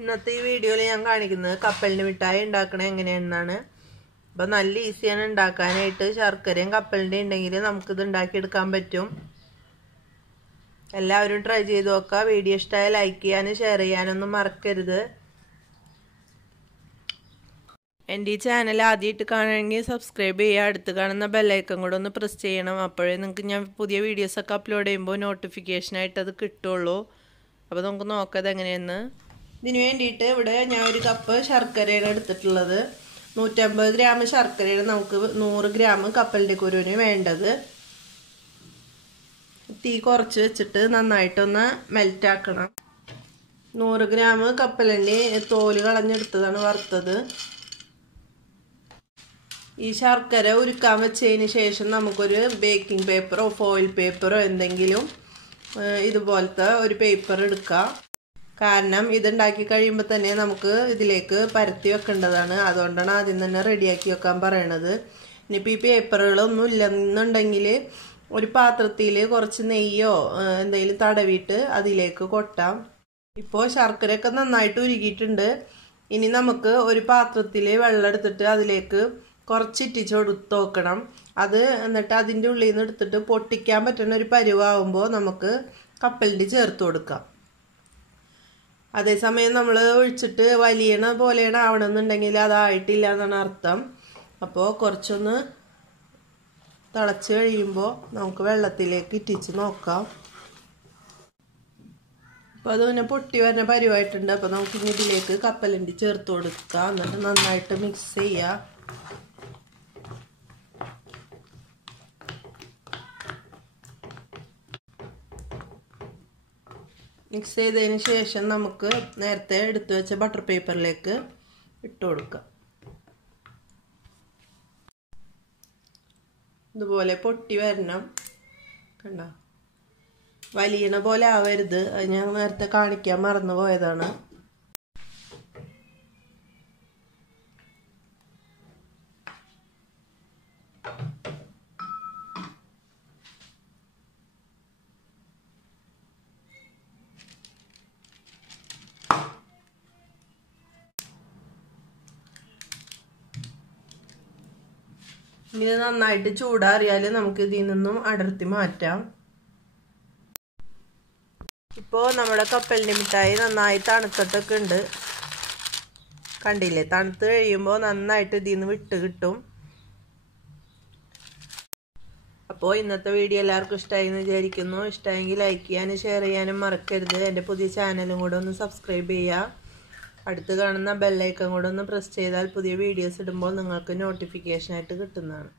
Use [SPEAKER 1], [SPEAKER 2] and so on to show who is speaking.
[SPEAKER 1] ഇന്നത്തെ ഈ വീഡിയോയിൽ ഞാൻ കാണിക്കുന്നത് കപ്പലിന്റെ മിഠായി ഉണ്ടാക്കണത് എങ്ങനെയാണെന്നാണ്. അപ്പം നല്ല ഈസിയാണ് ഉണ്ടാക്കാനായിട്ട് ശർക്കരയും കപ്പലിന്റെ ഉണ്ടെങ്കിൽ നമുക്കിത് ഉണ്ടാക്കിയെടുക്കാൻ പറ്റും. എല്ലാവരും ട്രൈ ചെയ്ത് നോക്കുക വീഡിയോ ഇഷ്ടമായ ലൈക്ക് ചെയ്യാനും ഷെയർ ചെയ്യാനൊന്നും മറക്കരുത്. എന്റെ ഈ ചാനൽ ആദ്യമായിട്ട് കാണണമെങ്കിൽ സബ്സ്ക്രൈബ് ചെയ്യുക അടുത്ത് കാണുന്ന ബെല്ലൈക്കൺ കൂടെ ഒന്ന് പ്രസ് ചെയ്യണം. അപ്പോഴേ നിങ്ങൾക്ക് ഞാൻ പുതിയ വീഡിയോസൊക്കെ അപ്ലോഡ് ചെയ്യുമ്പോൾ നോട്ടിഫിക്കേഷനായിട്ട് അത് കിട്ടുള്ളൂ. അപ്പോൾ നമുക്ക് നോക്കാം എങ്ങനെയെന്ന് ഇതിന് വേണ്ടിയിട്ട് ഇവിടെ ഞാൻ ഒരു കപ്പ് ശർക്കരയാണ് എടുത്തിട്ടുള്ളത്. നൂറ്റമ്പത് ഗ്രാം ശർക്കരയാണ് നമുക്ക് നൂറ് ഗ്രാം കപ്പലിന്റെ കുരുവിന് വേണ്ടത്. തീ കുറച്ച് വെച്ചിട്ട് നന്നായിട്ടൊന്ന് മെൽറ്റാക്കണം നൂറ് ഗ്രാം കപ്പലിന്റെ തോൽ കളഞ്ഞെടുത്തതാണ് വറുത്തത്. ഈ ശർക്കര ഉരുക്കാൻ വെച്ചതിന് ശേഷം നമുക്കൊരു ബേക്കിംഗ് പേപ്പറോ ഫോയിൽ പേപ്പറോ എന്തെങ്കിലും ഇതുപോലത്തെ ഒരു പേപ്പർ എടുക്കാം. കാരണം ഇതുണ്ടാക്കി കഴിയുമ്പോൾ തന്നെ നമുക്ക് ഇതിലേക്ക് പരത്തി വെക്കേണ്ടതാണ്. അതുകൊണ്ടാണ് ആദ്യം തന്നെ റെഡിയാക്കി വെക്കാൻ പറയണത്. ഇനിയിപ്പോൾ ഈ പേപ്പറുകളൊന്നും ഇല്ലെന്നുണ്ടെങ്കിൽ ഒരു പാത്രത്തിൽ കുറച്ച് നെയ്യോ എന്തെങ്കിലും തടവിയിട്ട് അതിലേക്ക് കൊട്ടാം. ഇപ്പോൾ ശർക്കരയൊക്കെ നന്നായിട്ട് ഉരുകിയിട്ടുണ്ട്. ഇനി നമുക്ക് ഒരു പാത്രത്തിൽ വെള്ളം എടുത്തിട്ട് അതിലേക്ക് കുറച്ച് ഇറ്റിച്ച് കൊടുത്ത് നോക്കണം അത് എന്നിട്ട് അതിന്റെ ഉള്ളിൽ നിന്ന് എടുത്തിട്ട് പൊട്ടിക്കാൻ പറ്റുന്ന ഒരു പരുവാകുമ്പോൾ നമുക്ക് കപ്പലിന്റെ ചേർത്ത് കൊടുക്കാം. അതേസമയം നമ്മൾ ഒഴിച്ചിട്ട് വലിയണ പോലെയാണ് ആവണമെന്നുണ്ടെങ്കിൽ അതായിട്ടില്ല എന്നാണ് അർത്ഥം. അപ്പോൾ കുറച്ചൊന്ന് തിളച്ച് കഴിയുമ്പോൾ നമുക്ക് വെള്ളത്തിലേക്ക് ഇറ്റിച്ച് നോക്കാം. അപ്പോൾ അത് പിന്നെ പൊട്ടി വരുന്ന പരിവായിട്ടുണ്ട്. അപ്പോൾ നമുക്ക് ഇതിലേക്ക് കപ്പലണ്ടി ചേർത്ത് കൊടുക്കുക എന്നിട്ട് നന്നായിട്ട് മിക്സ് ചെയ്യുക മിക്സ് ചെയ്തതിന് ശേഷം നമുക്ക് നേരത്തെ എടുത്തു വെച്ച ബട്ടർ പേപ്പറിലേക്ക് ഇട്ട് കൊടുക്കാം. ഇതുപോലെ പൊട്ടി വരണം. കണ്ട? വലിയണ പോലെ ആവരുത്. അത് ഞാൻ നേരത്തെ കാണിക്കാൻ മറന്നു പോയതാണ് ഇനി നന്നായിട്ട് ചൂടാറിയാൽ നമുക്ക് ഇതിൽ നിന്നും അടർത്തി മാറ്റാം. ഇപ്പോൾ നമ്മുടെ കപ്പലിന്റെ മിഠായി നന്നായി തണുത്തിട്ടൊക്കെ ഉണ്ട്. കണ്ടില്ലേ? തണുത്ത് കഴിയുമ്പോൾ നന്നായിട്ട് ഇതിൽ നിന്ന് വിട്ട് കിട്ടും. അപ്പോൾ ഇന്നത്തെ വീഡിയോ എല്ലാവർക്കും ഇഷ്ടമായി എന്ന് വിചാരിക്കുന്നു. ഇഷ്ടമായെങ്കിൽ ലൈക്ക് ചെയ്യാനും ഷെയർ ചെയ്യാനും മറക്കരുത്. എന്റെ പുതിയ ചാനലും കൂടെ ഒന്ന് സബ്സ്ക്രൈബ് ചെയ്യുക. അടുത്ത് കാണുന്ന ബെല്ലൈക്കൺ കൂടെ ഒന്ന് പ്രസ് ചെയ്താൽ പുതിയ വീഡിയോസ് ഇടുമ്പോൾ നിങ്ങൾക്ക് നോട്ടിഫിക്കേഷനായിട്ട് കിട്ടുന്നതാണ്.